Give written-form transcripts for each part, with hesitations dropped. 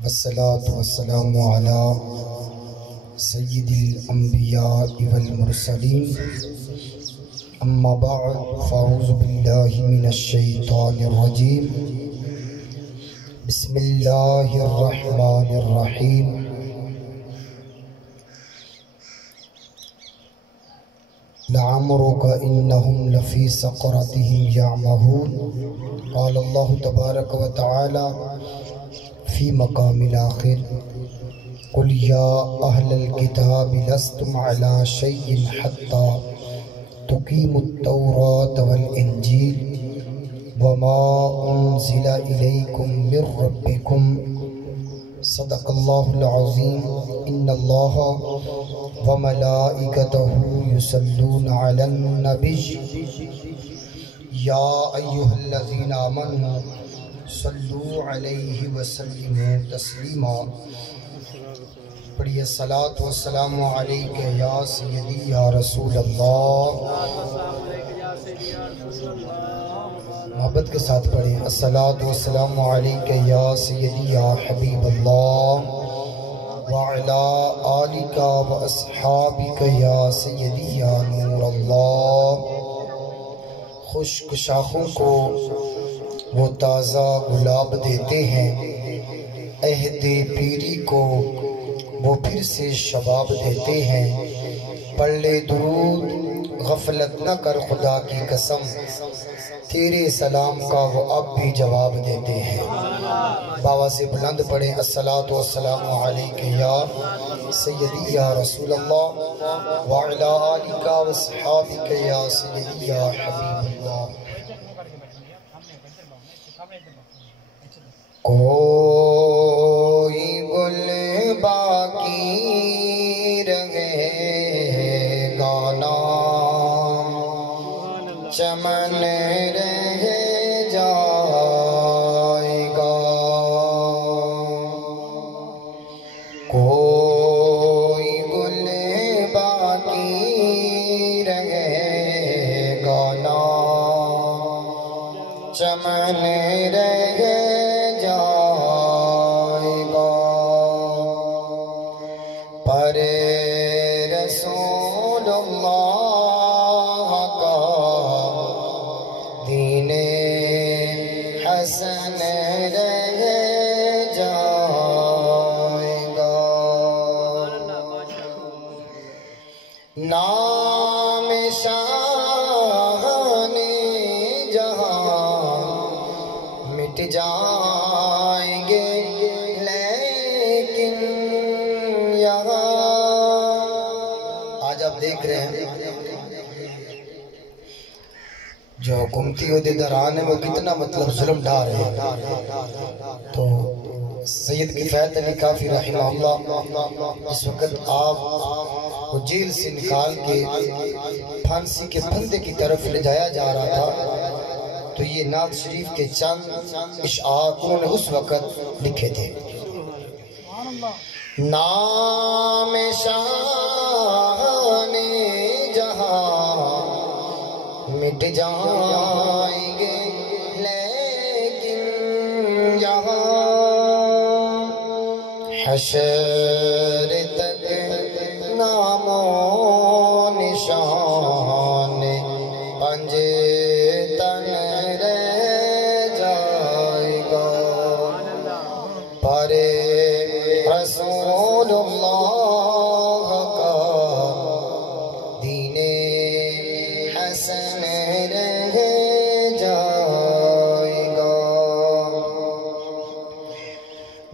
والصلاة والسلام على سید الانبیاء والمرسلین اما بعد فاعوذ باللہ من الشیطان الرجیم بسم اللہ الرحمن الرحیم لعمرك إنهم لفي سقرتهم يعمهون قال الله تبارك وتعالى في مقام الآخر قل يا أهل الكتاب لستم على شيء حتى تقيموا التوراة والإنجيل وما أنزل إليكم من ربكم صدق الله العظيم إن الله وملائكته يصلون على النبي يا أيها الذين آمنوا صلوا عليه وسلموا تسليما پڑھیے الصلاة والسلام علیک یا سیدی یا رسول اللہ محبت کے ساتھ پڑھیں الصلاة والسلام علیک یا سیدی یا حبیب اللہ وعلا آلک و اصحابک یا سیدی یا نور اللہ خشک شاخوں کو وہ تازہ گلاب دیتے ہیں عہد پیری کو وہ پھر سے شباب دیتے ہیں پڑھ لے درود غفلت نہ کر خدا کی قسم تیرے سلام کا وہ اب بھی جواب دیتے ہیں باوا سے بلند پڑھیں الصلاة والسلام علیک یا سیدی یا رسول اللہ وعلا آلک و صحابک یا سیدی یا حبیب اللہ کوئی گل باقی رہے گانا چمن رہ جائے گا کوئی گل باقی رہے گانا چمن رہ جائے گا پر رسول اللہ کا دین حسن رہ جائے گا نام شاہان جہاں مٹ جائیں گے لیکن یہاں آج آپ دیکھ رہے ہیں جو حکومتی عہدیداران ہیں وہ کتنا مطلب ظلم ڈھا رہے ہیں تو سید کفایت علی کافی رحمہ اللہ اس وقت آپ کو جیل سے نکال کے پھانسی کے پھندے کی طرف لے جایا جا رہا تھا تو یہ نعت شریف کے چند اشعار انہوں نے اس وقت لکھے تھے نام شان جہاں مٹ جائیں گے لیکن یہاں حشر تک نام و نشان پنج تن رہ جائے گا پر رسول اللہ کا دین حسن رہ جائے گا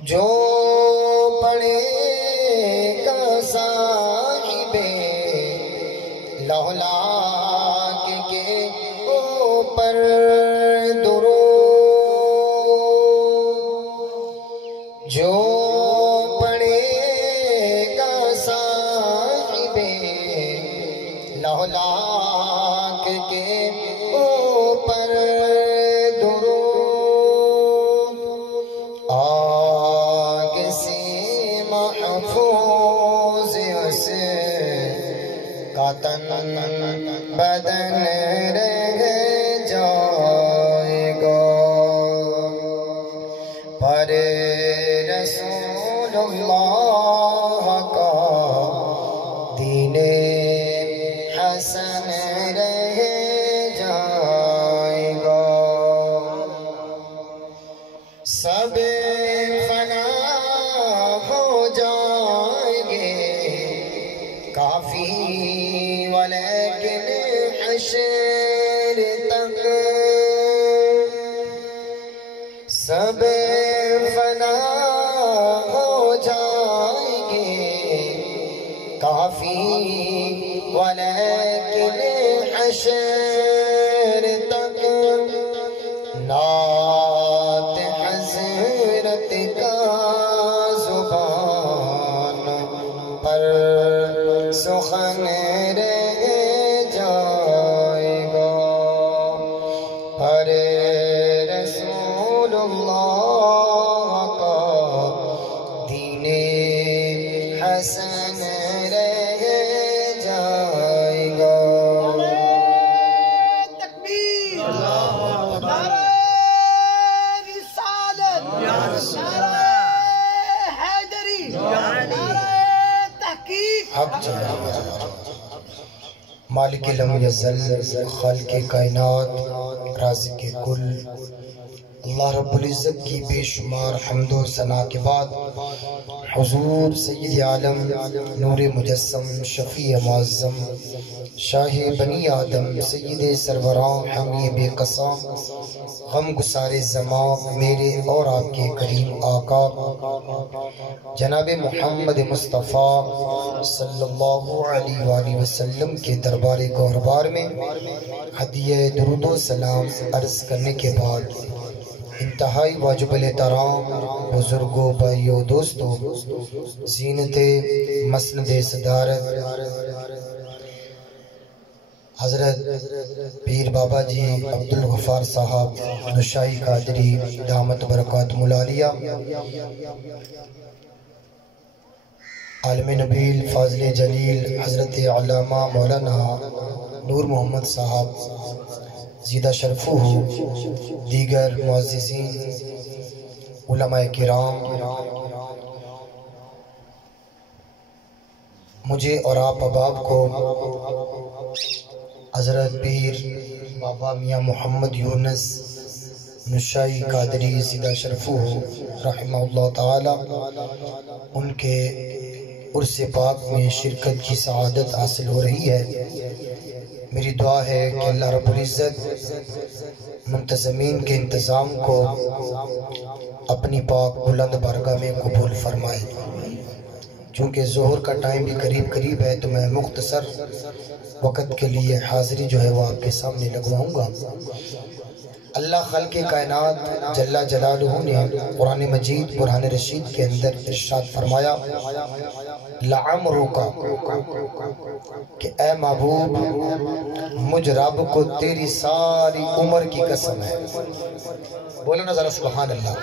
جو پڑھے گا صاحب لولاک کے اوپر درود جو پڑھے گا صاحب لولاک کے اوپر درود آگ سے محفوظ اس کا تن بدن رہ جائے گا پر رسول اللہ کا دین حسن رہ جائے گا. سب فنا ہو جائیں گے کافی ولیکن حشر تک سب فنا ہو جائیں گے کافی ولیکن حشر تک نعت حضرت کا زبان پر سخن رہ جائے گا. پر رسول اللہ کا دین حسن رہ جائے گا. تکبیر، نعرہ رسالت، نعرہ حیدری، نعرہ تحقیق. حق جلال مالک لم یزل خالق کائنات رازق کل اللہ رب العزت کی بے شمار حمد و ثنا کے بعد حضور سید عالم نور مجسم شفیع معظم شاہ بنی آدم سید سروران حمی بے قسام غم گسار زمان میرے اور آپ کے کریم آقا جناب محمد مصطفیٰ صلی اللہ علیہ وآلہ وسلم کے دربار گوہربار میں ہدیہ درود و سلام عرض کرنے کے بعد انتہائی واجب الاحترام بزرگوں بھائیوں دوستوں زینت مسند صدارت حضرت پیر بابا جی عبدالغفار صاحب نشائی قادری دامت برکات ملالیہ عالم نبیل فاضل جلیل حضرت علامہ مولانا نور محمد صاحب زیدہ شرفو دیگر معززین علماء کرام مجھے اور آپ احباب کو حضرت پیر بابا میاں محمد یونس نشائی قادری زیدہ شرفو رحمہ اللہ تعالی ان کے عرس پاک میں شرکت کی سعادت حاصل ہو رہی ہے. میری دعا ہے کہ اللہ رب العزت منتظمین کے انتظام کو اپنی پاک بلند بارگاہ میں قبول فرمائے. چونکہ ظہر کا ٹائم بھی قریب ہے تو میں مختصر وقت کے لیے حاضری جو ہے وہ آپ کے سامنے لگواؤں گا. اللہ خلق کائنات جل جلالہ نے قرآن مجید برہان رشید کے اندر ارشاد فرمایا لعمرک کہ اے محبوب مجھ رب کو تیری ساری عمر کی قسم ہے. بولو نا ذرا سبحان اللہ.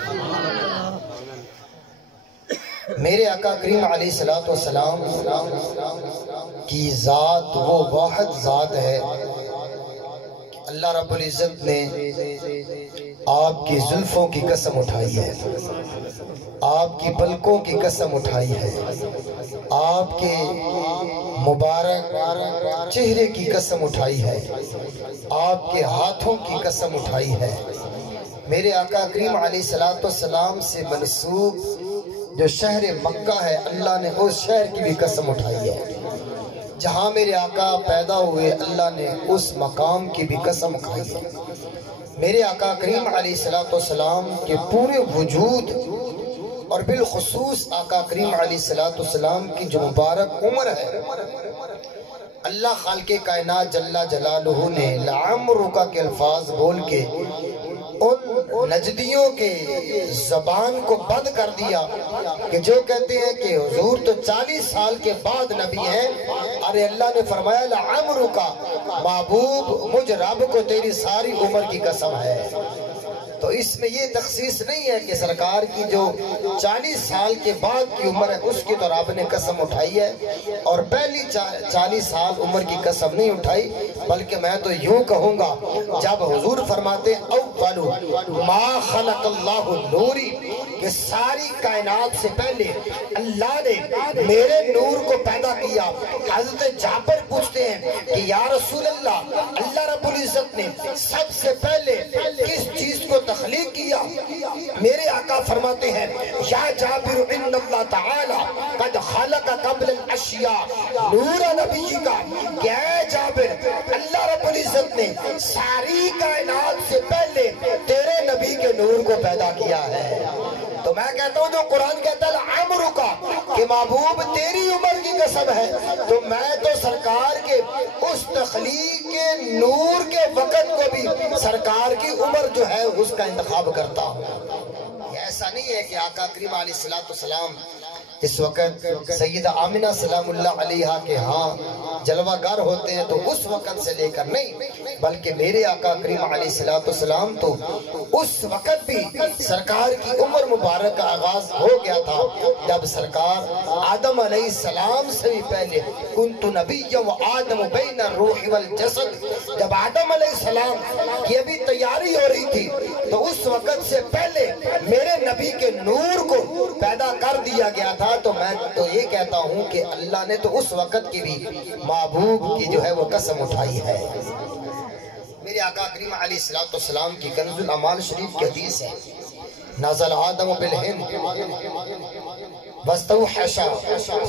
میرے آقا کریم علیہ السلام کی ذات وہ واحد ذات ہے. اللہ رب العزت نے آپ کی زلفوں کی قسم اٹھائی ہے, آپ کی پلکوں کی قسم اٹھائی ہے, آپ کے مبارک چہرے کی قسم اٹھائی ہے, آپ کے ہاتھوں کی قسم اٹھائی ہے. میرے آقا کریم علیہ السلام سے منسوب جو شہر مکہ ہے اللہ نے اس شہر کی بھی قسم اٹھائی ہے. جہاں میرے آقا پیدا ہوئے اللہ نے اس مقام کی بھی قسم کھائی ہے. میرے آقا کریم علیہ السلام کے پورے وجود اور بالخصوص آقا کریم علیہ السلام کی جو مبارک عمر ہے اللہ خالق کائنات جل جلالہ نے لعمرک کے الفاظ بول کے ان نجدیوں کے زبان کو بند کر دیا کہ جو کہتے ہیں کہ حضور تو 40 سال کے بعد نبی ہیں. ارے اللہ نے فرمایا لعمرک محبوب مجھ رب کو تیری ساری عمر کی قسم ہے. تو اس میں یہ تخصیص نہیں ہے کہ سرکار کی جو 40 سال کے بعد کی عمر ہے اس کی تو رب نے قسم اٹھائی ہے، اور پہلی 40 سال عمر کی قسم نہیں اٹھائی، بلکہ میں تو یوں کہوں گا جب حضور فرماتے اول ما خلق اللہ نوری کہ ساری کائنات سے پہلے اللہ نے میرے نور کو پیدا کیا۔ حضرت جابر پوچھتے ہیں کہ یا رسول اللہ، اللہ رب العزت نے سب سے پہلے کس چیز کو تخلیق کیا؟ میرے آقا فرماتے ہیں یا جابر ان اللہ تعالی قد خلق قبل الاشیاء نور نبی کا، کہ اے جابر اللہ رب العزت نے ساری کائنات سے پہلے تیرے نبی کے نور کو پیدا کیا ہے۔ تو میں کہتا ہوں جو قرآن کہتا ہے لعمرک کا کہ محبوب تیری عمر کی قسم ہے، تو میں تو سرکار کے اس تخلیق کے نور کے وقت کو بھی سرکار کی عمر جو ہے اس کا انتخاب کرتا ہوں۔ ایسا نہیں ہے کہ آقا کریم علیہ السلام اس وقت سیدہ آمنہ سلام اللہ علیہا کے ہاں جلوہ گر ہوتے ہیں تو اس وقت سے لے کر نہیں، بلکہ میرے آقا کریم علیہ السلام تو اس وقت بھی سرکار کی عمر مبارک کا آغاز ہو گیا تھا جب سرکار آدم علیہ السلام سے بھی پہلے کنت نبی و آدم بین الروح والجسد، جب آدم علیہ السلام کی ابھی تیاری ہو رہی تھی تو اس وقت سے پہلے میرے نبی کے نور کو پیدا کر دیا گیا تھا۔ تو میں تو یہ کہتا ہوں کہ اللہ نے تو اس وقت کی بھی محبوب کی جو ہے وہ قسم اٹھائی ہے۔ میرے آقا کریم علیہ السلام کی کنز الاعمال شریف کی حدیث ہے نزل آدم بالہند واستوحش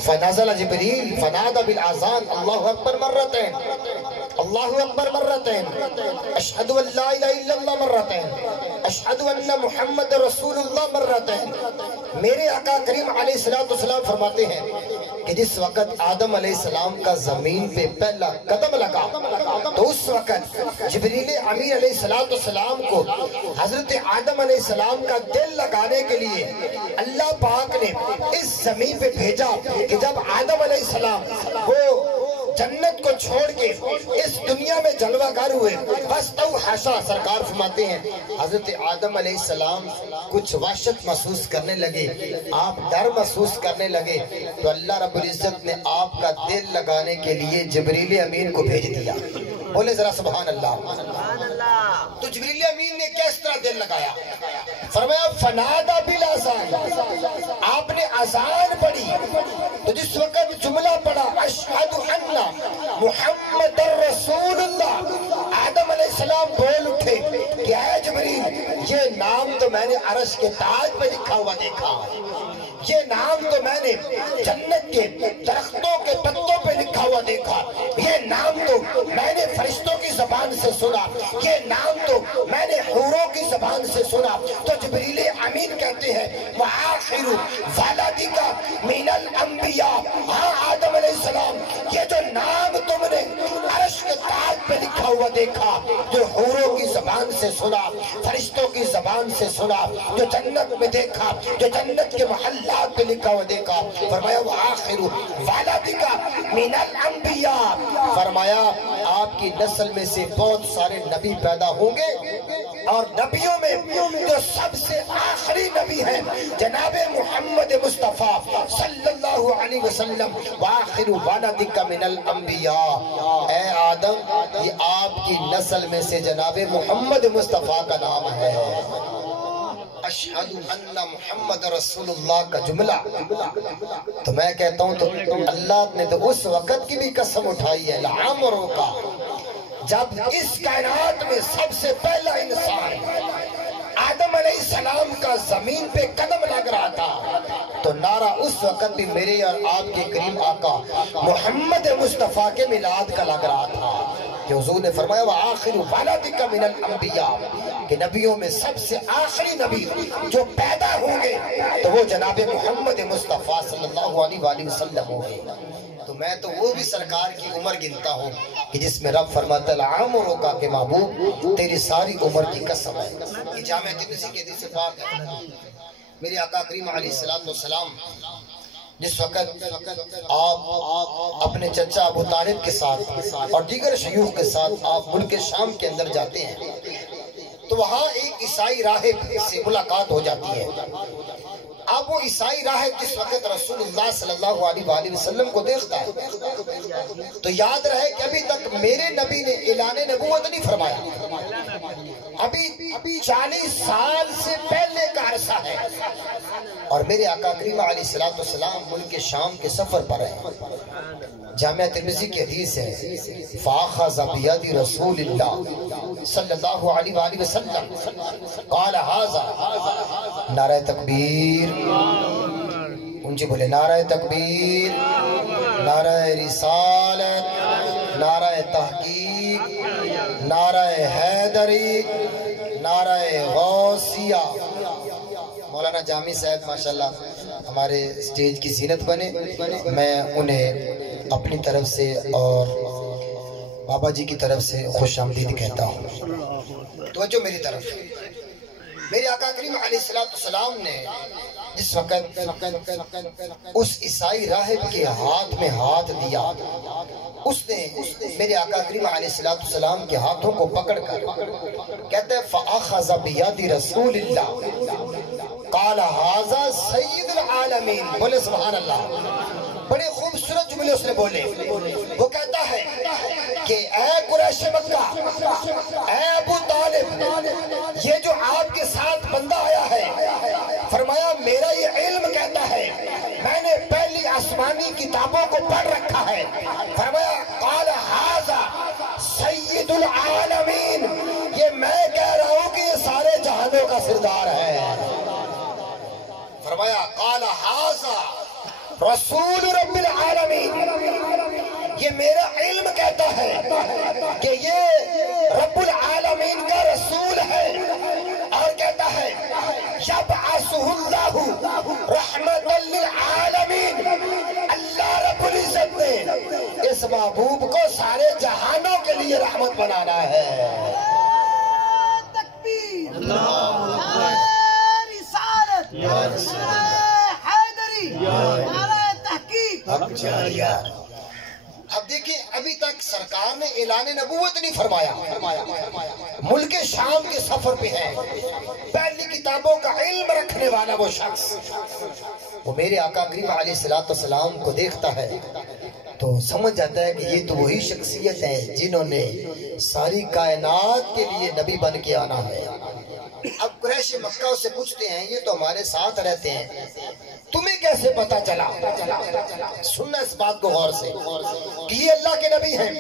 فنزل جبریل فنادى بالاذان اللہ اکبر مرتين اللہ اکبر مرتين اشہد ان لا الہ الا اللہ مرتين اشہد ان محمد رسول اللہ مرتين۔ میرے آقا کریم علیہ السلام فرماتے ہیں کہ جس وقت آدم علیہ السلام کا زمین پہ پہلا قدم لگا تو اس وقت جبریل امین علیہ السلام کو حضرت آدم علیہ السلام کا دل لگانے کے لیے اللہ پاک نے اس زمین پہ بھیجا کہ جب آدم علیہ السلام وہ جنت کو چھوڑ کے اس دنیا میں جلوہ گر ہوئے بس تو حشا سرکار فرماتے ہیں حضرت آدم علیہ السلام کچھ وحشت محسوس کرنے لگے، آپ ڈر محسوس کرنے لگے، تو اللہ رب العزت نے آپ کا دل لگانے کے لیے جبریل امین کو بھیج دیا۔ بولے ذرا سبحان اللہ۔ تو جبریل امین نے کس طرح دل لگایا؟ فرمایا فنادا بالاذان، آپ نے اذان پڑھی تو جس وقت جملہ پڑھا اشہد ان محمد رسول اللہ، آدم علیہ السلام بول اٹھے کہ اے جبریل یہ نام تو میں نے عرش کے تاج پہ لکھا ہوا دیکھا، یہ نام تو میں نے جنت کے درختوں کے پتوں پہ لکھا ہوا دیکھا، یہ نام تو میں نے فرشتوں کی زبان سے سنا، یہ نام تو میں نے حوروں کی زبان سے سنا۔ تو جبریل امین کہتے ہیں وآخر ولدک من الانبیاء، ہاں آدم علیہ السلام یہ جو نام تم نے عرش کے تاج پہ لکھا ہوا دیکھا، جو حوروں کی زبان سے سنا، فرشتوں کی زبان سے سنا، جو جنت میں دیکھا، جو جنت کے محلات پہ لکھا ہوا دیکھا، فرمایا وآخر ولدک من الانبیاء، فرمایا آپ کی نسل میں سے بہت سارے نبی پیدا ہوں گے، اور نبیوں میں جو سب سے آخری نبی ہیں جناب محمد مصطفیٰ صلی اللہ علیہ وسلم، وآخر ولدک من الانبیاء، اے آدم یہ آپ کی نسل میں سے جناب محمد مصطفیٰ کا نام ہے۔ اشہد ان محمد رسول اللہ کا جملہ تو میں کہتا ہوں تو اللہ نے تو اس وقت کی بھی قسم اٹھائی ہے لعمروں کا، جب اس کائنات میں سب سے پہلا انسان آدم علیہ السلام کا زمین پہ قدم لگ رہا تھا تو نعرہ اس وقت بھی میرے اور آپ کے کریم آقا محمد مصطفیٰ کے میلاد کا لگ رہا تھا کہ حضور نے فرمایا وآخر ولدک من الانبیاء، کہ نبیوں میں سب سے آخری نبی جو پیدا ہوں گے تو وہ جناب محمد مصطفیٰ صلی اللہ علیہ وآلہ وسلم ہوں گے۔ تو میں تو وہ بھی سرکار کی عمر گنتا ہوں کہ جس میں رب فرماتا ہے لعمروں کا کہ محبوب تیری ساری عمر کی قسم ہے۔ یہ جامع ترمذی کی حدیث پاک ہے، میرے آقا کریم علیہ السلام جس وقت آپ اپنے چچا ابو طالب کے ساتھ اور دیگر شیوخ کے ساتھ آپ ملک شام کے اندر جاتے ہیں تو وہاں ایک عیسائی راہب سے ملاقات ہو جاتی ہے. اب وہ عیسائی راہب جس وقت رسول اللہ صلی اللہ علیہ وآلہ وسلم کو دیکھتا ہے تو یاد رہے کہ ابھی تک میرے نبی نے اعلان نبوت نہیں فرمایا. ابھی 40 سال سے پہلے کا عرصہ ہے اور میرے آقا کریم علیہ السلام ملک شام کے سفر پر ہیں. جامعہ ترمذی کی حدیث ہے فَأَخَذَ بِيَدِ رَسُولِ اللَّهِ صلی اللہ علیہ وآلہ وسلم قَالَ هَذَا نعرہ تکبیر انجی بولے نعرہ تکبیر نعرہ رسالت نعرہ تحقیق نعرہ حیدری نعرہ غوثیہ. مولانا جامی صاحب ماشاءاللہ ہمارے سٹیج کی زینت بنے. میں انہیں اپنی طرف سے اور بابا جی کی طرف سے خوش آمدید کہتا ہوں. توجہ میری طرف. میرے آقا کریم علیہ السلام نے جس وقت اس عیسائی راہب کے ہاتھ میں ہاتھ دیا اس نے میرے آقا کریم علیہ السلام کے ہاتھوں کو پکڑ کر کہتے ہیں فَأَخَذَ بِيَدِ رَسُولِ اللَّهِ قَالَ هَذَا سَيِّدُ الْعَالَمِينَ. بولے سبحان اللہ. بڑے خوبصورت جملے اس نے بولے. وہ کہتا ہے کہ اے قریش مکہ اے ابو طالب یہ جو آپ کے ساتھ بندہ آیا ہے فرمایا میرا یہ علم کہتا ہے میں نے پہلی آسمانی کتابوں کو پڑھ رکھا ہے. فرمایا قال ھذا سید العالمین یہ میں کہہ رہا ہوں کہ یہ سارے جہانوں کا سردار ہے. فرمایا قال ھذا رسول رب العالمین یہ میرا علم کہتا ہے کہ یہ رب العالمین کا رسول ہے. اور کہتا ہے یبعثہ اللہ رحمتا للعالمین اللہ رب العزت نے اس محبوب کو سارے جہانوں کے لیے رحمت بنانا ہے. تکبیر رسالت حیدری نعرہ تحقیق. اب دیکھیں ابھی تک سرکار نے اعلان نبوت نہیں فرمایا. ملک شام کے سفر پہ ہے. پہلی کتابوں کا علم رکھنے والا وہ شخص وہ میرے آقا کریم علیہ السلام کو دیکھتا ہے تو سمجھ جاتا ہے کہ یہ تو وہی شخصیت ہے جنہوں نے ساری کائنات کے لیے نبی بن کے آنا ہے. اب قریش مکہ اس سے پوچھتے ہیں یہ تو ہمارے ساتھ رہتے ہیں تمہیں کیسے پتا چلا؟ سننا اس بات کو غور سے کہ یہ اللہ کے نبی ہیں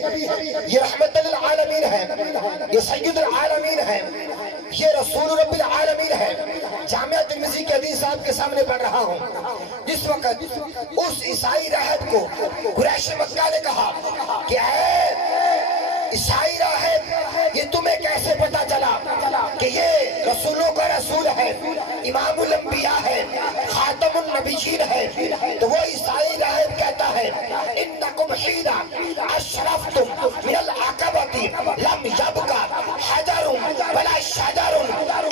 یہ رحمت للعالمین ہیں یہ سید العالمین ہیں یہ رسول رب العالمین ہیں. جامعہ ترمذی کے حدیث صاحب کے سامنے پڑھ رہا ہوں. جس وقت اس عیسائی راہب کو قریش مکہ نے کہا کہ اے عیسائی راہب یہ تمہیں کیسے پتا چلا کہ یہ رسولوں کا رسول ہے امام الانبیاء ہے خاتم النبیین ہے؟ تو وہ عیسائی راہب کہتا ہے انکم حین اشرفتم من العقبۃ لم یبقى حجر ولا شجر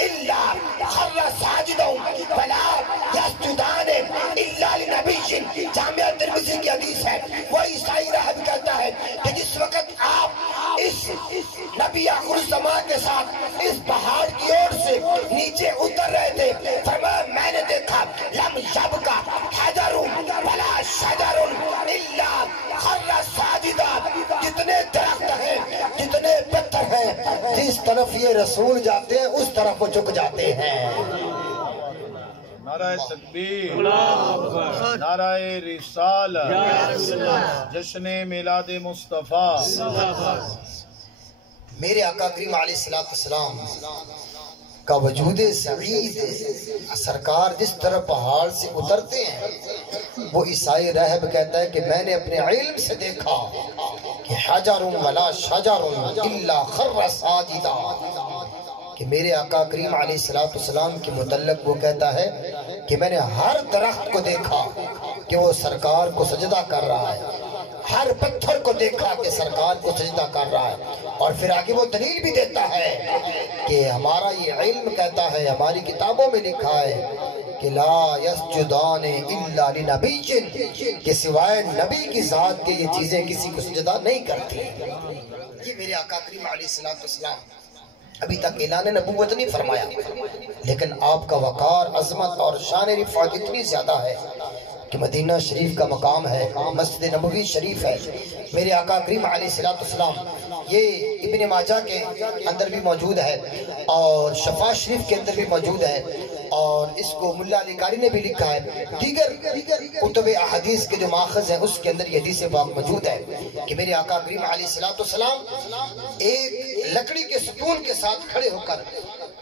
الا خر ساجدا ولا یسجدان الا لنبی. جامعہ ترمذی کی حدیث ہے. وہ عیسائی راہب کہتا ہے کہ جس وقت آپ اس نبی آخر الزمان کے ساتھ اس پہاڑ کی اور سے نیچے اتر رہے تھے فرمایا میں نے دیکھا لم یبقى حجر ولا شجر الا خر ساجدا. جتنے درخت ہیں جتنے پتھر ہیں جس طرف یہ رسول جاتے ہیں اس طرف وہ جھک جاتے ہیں. نعرہ تکبیر نعرہ رسالت جشن میلاد مصطفیٰ. میرے آقا کریم علیہ السلام کا وجود سعید سرکار جس طرح پہاڑ سے اترتے ہیں وہ عیسائی راہب کہتا ہے کہ میں نے اپنے علم سے دیکھا کہ حجر ولا شجر الا خر ساجدا. کہ میرے آقا کریم علیہ السلام کے متعلق وہ کہتا ہے کہ میں نے ہر درخت کو دیکھا کہ وہ سرکار کو سجدہ کر رہا ہے ہر پتھر کو دیکھا کہ سرکار کو سجدہ کر رہا ہے. اور پھر آگے وہ دلیل بھی دیتا ہے کہ ہمارا یہ علم کہتا ہے ہماری کتابوں میں لکھا ہے کہ لا یسجدان الا لنبی کہ سوائے نبی کی ذات کے یہ چیزیں کسی کو سجدہ نہیں کرتی. یہ میرے آقا کریم علیہ السلام ابھی تک اعلان نبوت نہیں فرمایا، لیکن آپ کا وقار، عظمت اور شان رفعت اتنی زیادہ ہے کہ مدینہ شریف کا مقام ہے، مسجد نبوی شریف ہے۔ میرے آقا کریم علیہ السلام، یہ ابن ماجہ کے اندر بھی موجود ہے اور شفا شریف کے اندر بھی موجود ہے، اور اس کو ملا علی قاری نے بھی لکھا ہے۔ دیگر کتب احادیث کے جو ماخذ ہیں اس کے اندر یہ حدیث پاک موجود ہے کہ میرے آقا کریم علیہ السلام ایک لکڑی کے ستون کے ساتھ کھڑے ہو کر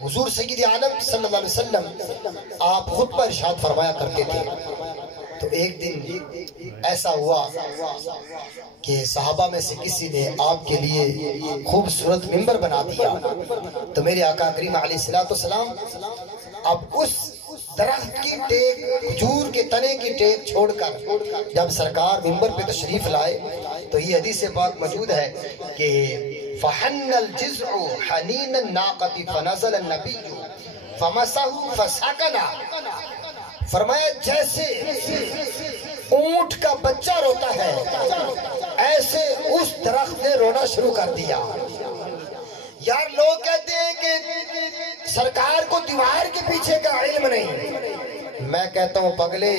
حضور سید عالم صلی اللہ علیہ وسلم آپ خطبہ ارشاد فرمایا کرتے تھے۔ تو ایک دن ایسا ہوا کہ صحابہ میں سے کسی نے آپ کے لیے خوبصورت ممبر بنا دیا، تو میرے آقا کریم علیہ السلام اب اس درخت کی ٹیک، کھجور کے تنے کی ٹیک چھوڑ کر جب سرکار ممبر پہ تشریف لائے تو یہ حدیث پاک موجود ہے کہ فحن الجزع حنین الناقۃ فنزل النبی فمسح فسکنا، فرمایا جیسے اونٹ کا بچہ روتا ہے ایسے اس درخت نے رونا شروع کر دیا۔ یار لوگ کہتے ہیں کہ سرکار کو دیوار کے پیچھے کا علم نہیں، میں کہتا ہوں پگلے،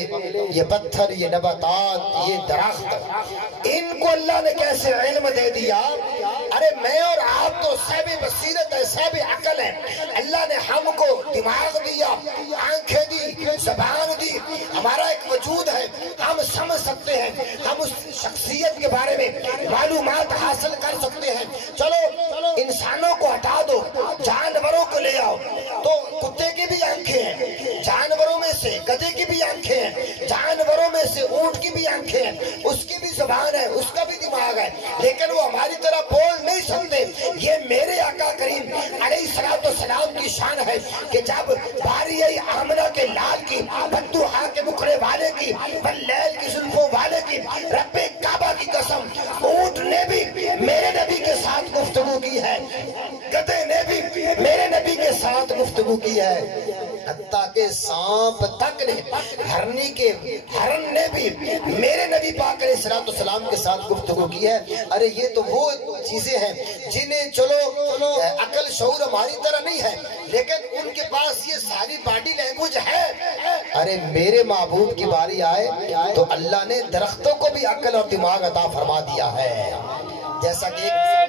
یہ پتھر، یہ نباتات، یہ درخت، ان کو اللہ نے کیسے علم دے دیا؟ ارے میں اور آپ تو صاحب بصیرت ہے، صاحب عقل ہے، اللہ نے ہم کو دماغ دیا، آنکھیں دی، زبان دی، ہمارا ایک وجود ہے، ہم سمجھ سکتے ہیں، ہم اس شخصیت کے بارے میں معلومات حاصل کر سکتے ہیں۔ چلو انسانوں کو ہٹا دو، جانوروں کو لے آؤ، تو کتے کی بھی آنکھیں ہیں، جانوروں میں سے گدھے کی بھی آنکھیں ہیں، جانوروں میں سے اونٹ کی بھی آنکھیں ہیں، اس کی بھی زبان ہے، اس کا بھی دماغ ہے، لیکن وہ ہماری طرح بول نہیں سکتے۔ یہ میرے آقا کریم علیہ السلام کی شان ہے کہ جب باری آئی آمنہ کے لال کی، بدوحا کے مکھڑے والے کی، بلیل کی زلفوں والے کی، رب کعبہ کی قسم، اونٹ نے بھی میرے نبی کے ساتھ گفتگو کی ہے، گدھے نے بھی میرے نبی کے ساتھ گفتگو کی ہے، حتیٰ کہ سانپ تک نے، ہرن نے بھی میرے نبی پاک علیہ السلام کے ساتھ گفتگو کی ہے۔ ارے یہ تو وہ چیزیں ہیں جنہیں چلو عقل شعور ہماری طرح نہیں ہے، لیکن ان کے پاس یہ ساری باڈی لینگویج ہے۔ ارے میرے محبوب کی باری آئے تو اللہ نے درختوں کو بھی عقل اور دماغ عطا فرما دیا ہے، جیسا کہ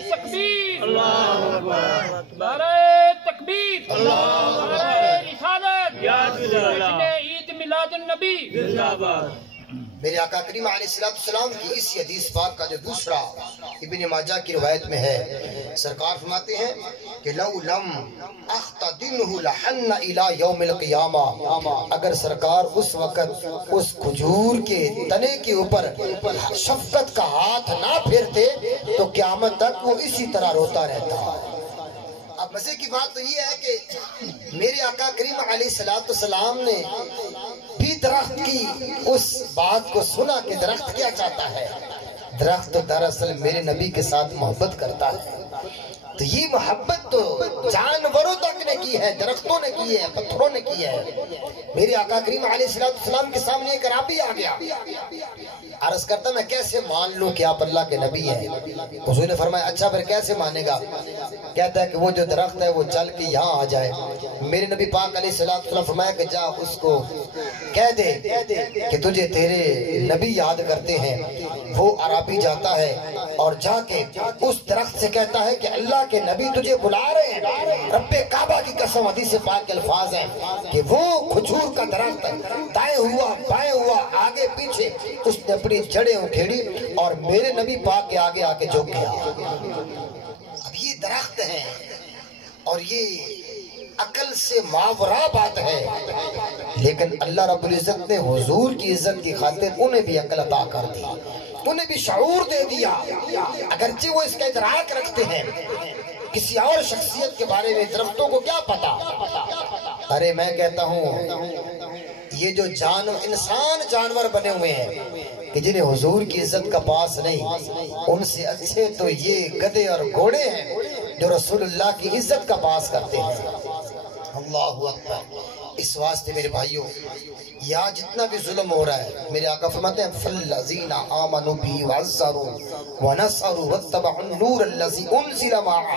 تکبیر، اللہ اکبر، نعرہ تکبیر، نعرہ رسالت، عید میلاد النبی زندہ باد۔ میرے آقا کریم علیہ السلام کی اس حدیث پاک کا جو دوسرا ابن ماجہ کی روایت میں ہے، سرکار فرماتے ہیں کہ لو لم اختدنہ لحن الی یوم القیامہ، اگر سرکار اس وقت اس کھجور کے تنے کے اوپر شفقت کا ہاتھ نہ پھیرتے تو قیامت تک وہ اسی طرح روتا رہتا۔ اب مزے کی بات تو یہ ہے کہ میرے آقا کریم علیہ السلام نے بھی درخت کی اس بات کو سنا کہ درخت کیا چاہتا ہے۔ درخت تو دراصل میرے نبی کے ساتھ محبت کرتا ہے، تو یہ محبت تو جانوروں تک نے کی ہے، درختوں نے کی ہے، پتھروں نے کی ہے۔ میرے آقا کریم علیہ السلام کے سامنے ایک عربی آ گیا، عرض کرتا میں کیسے مان لوں کہ آپ اللہ کے نبی ہیں؟ حضور نے فرمایا اچھا پھر کیسے مانے گا؟ کہتا ہے کہ وہ جو درخت ہے وہ چل کے یہاں آ جائے۔ میرے نبی پاک علیہ السلام فرمایا کہ جا اس کو کہہ دے کہ تجھے تیرے نبی یاد کرتے ہیں۔ وہ عربی جاتا ہے اور جا کے اس درخت سے کہتا ہے کہ اللہ کے نبی تجھے بلا رہے ہیں۔ رب کعبہ کی قسم، حدیث پاک کے الفاظ ہیں کہ وہ کھجور کا درخت دائیں ہوا بائیں ہوا آگے پیچھے اس نے اپنی جڑیں اکھیڑی اور میرے نبی پاک کے آگے آگے جھک گیا۔ اب یہ درخت ہیں اور یہ عقل سے ماورا بات ہے، لیکن اللہ رب العزت نے حضور کی عزت کی خاطر انہیں بھی عقل عطا کر دی، انہیں بھی شعور دے دیا، اگرچہ وہ اس کا ادراک رکھتے ہیں۔ کسی اور شخصیت کے بارے میں درختوں کو کیا پتا؟ ارے میں کہتا ہوں یہ جو انسان جانور بنے ہوئے ہیں کہ جنہیں حضور کی عزت کا پاس نہیں، ان سے اچھے تو یہ گدھے اور گھوڑے ہیں جو رسول اللہ کی عزت کا پاس کرتے ہیں۔ اللہ اکبر۔ اس واسطے میرے بھائیوں یہاں جتنا بھی ظلم ہو رہا ہے، میرے آقا فرماتے ہیں فَالَّذِينَ آمَنُوا بِهِ وَعَزَّرُوا وَنَصَرُوا وَاتَّبَعُوا النُّورَ الَّذِي أُنزِلَ مَعَهُ۔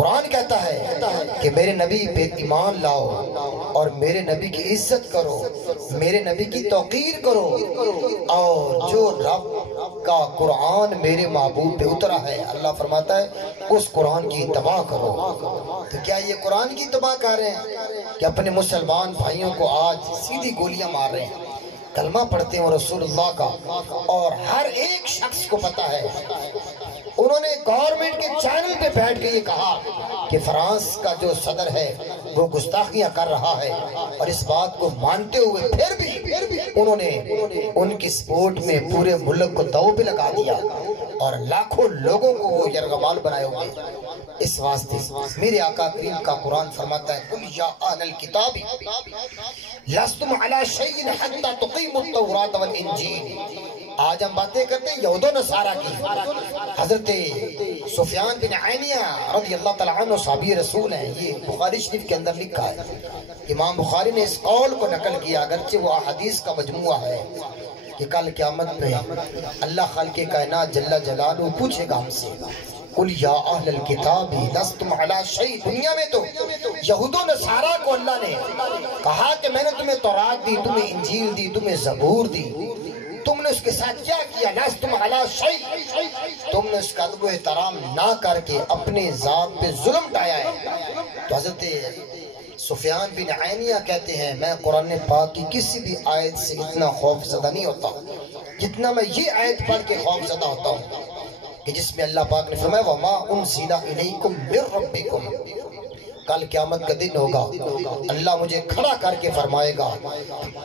قرآن کہتا ہے کہ میرے نبی پہ ایمان لاؤ اور میرے نبی کی عزت کرو، میرے نبی کی توقیر کرو، اور جو رب کا قرآن میرے محبوب پہ اترا ہے اللہ فرماتا ہے اس قرآن کی اتباع کرو۔ تو کیا یہ قرآن کی اتباع کر رہے ہیں کہ اپنے مسلمان بھائیوں کو آج سیدھی گولیاں مار رہے ہیں؟ کلمہ پڑھتے ہیں رسول اللہ کا، اور ہر ایک شخص کو پتا ہے، انہوں نے گورنمنٹ کے چینل پہ بیٹھ کے یہ کہا کہ فرانس کا جو صدر ہے وہ گستاخیاں کر رہا ہے، اور اس بات کو مانتے ہوئے پھر بھی انہوں نے ان کی سپورٹ میں پورے ملک کو دو پہ لگا دیا اور لاکھوں لوگوں کو وہ یرغمال بنائے ہوئے۔ اس واسطے میرے آقا کریم کا قرآن فرماتا ہے قُلْ يَا أَهْلَ الْكِتَابِ لَسْتُمْ عَلَى شَيْءٍ حَتَّى تُقِيمُوا التَّوْرَاةَ وَالْإِنْجِيلَ۔ آج ہم باتیں کرتے ہیں یہود و نصارہ کی۔ حضرت سفیان بن عینیہ رضی اللہ تعالیٰ عنہ صحابی رسول ہیں، یہ بخاری شریف کے اندر لکھا ہے۔ امام بخاری نے اس قول کو نقل کیا، اگرچہ وہ احادیث کا مجموعہ ہے، کہ کل قیامت میں اللہ خالق کائنات جل جلالہ پوچھے گا ہم سے قُلْ يَا أَهْلَ الْكِتَابِ لَسْتُمْ عَلَى شَيْءٍ۔ دنیا میں تو یہود و نصارہ کو اللہ نے کہا کہ میں نے تمہیں تورات دی، تمہیں انجیل دی، تمہیں زبور دی، تم نے اس کے ساتھ کیا کیا؟ لَسْتُمْ عَلَى شَيْءٍ، تم نے اس کا ادب و احترام نہ کر کے اپنے ذات پہ ظلم ڈایا ہے۔ تو حضرت سفیان بن عینیہ کہتے ہیں میں قرآن پاک کی کسی بھی آیت سے اتنا خوف زدہ نہیں ہوتا جتنا میں یہ آیت پڑھ کے خوف زدہ ہوتا ہوں کہ جس میں اللہ پاک نے فرمایا وَمَا أُنزِلَ إِلَيْكُمْ مِن رَبِّكُمْ۔ کل قیامت کا دن ہوگا، اللہ مجھے کھڑا کر کے فرمائے گا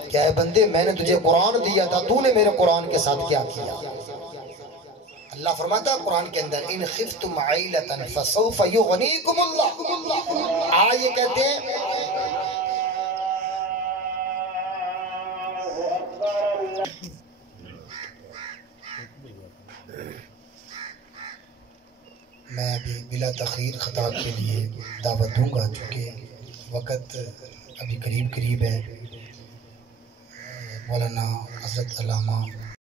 کہ اے بندے میں نے تجھے قرآن دیا تھا، تو نے میرے قرآن کے ساتھ کیا کیا؟ اللہ فرماتا ہے قرآن کے اندر ان خفتم عیلتا فسوف یغنیکم اللہ۔ آئے کہتے ہیں میں ابھی بلا تخیر خطاب کے لیے دعوت دوں گا، چونکہ وقت ابھی قریب ہے۔ مولانا حضرت علامہ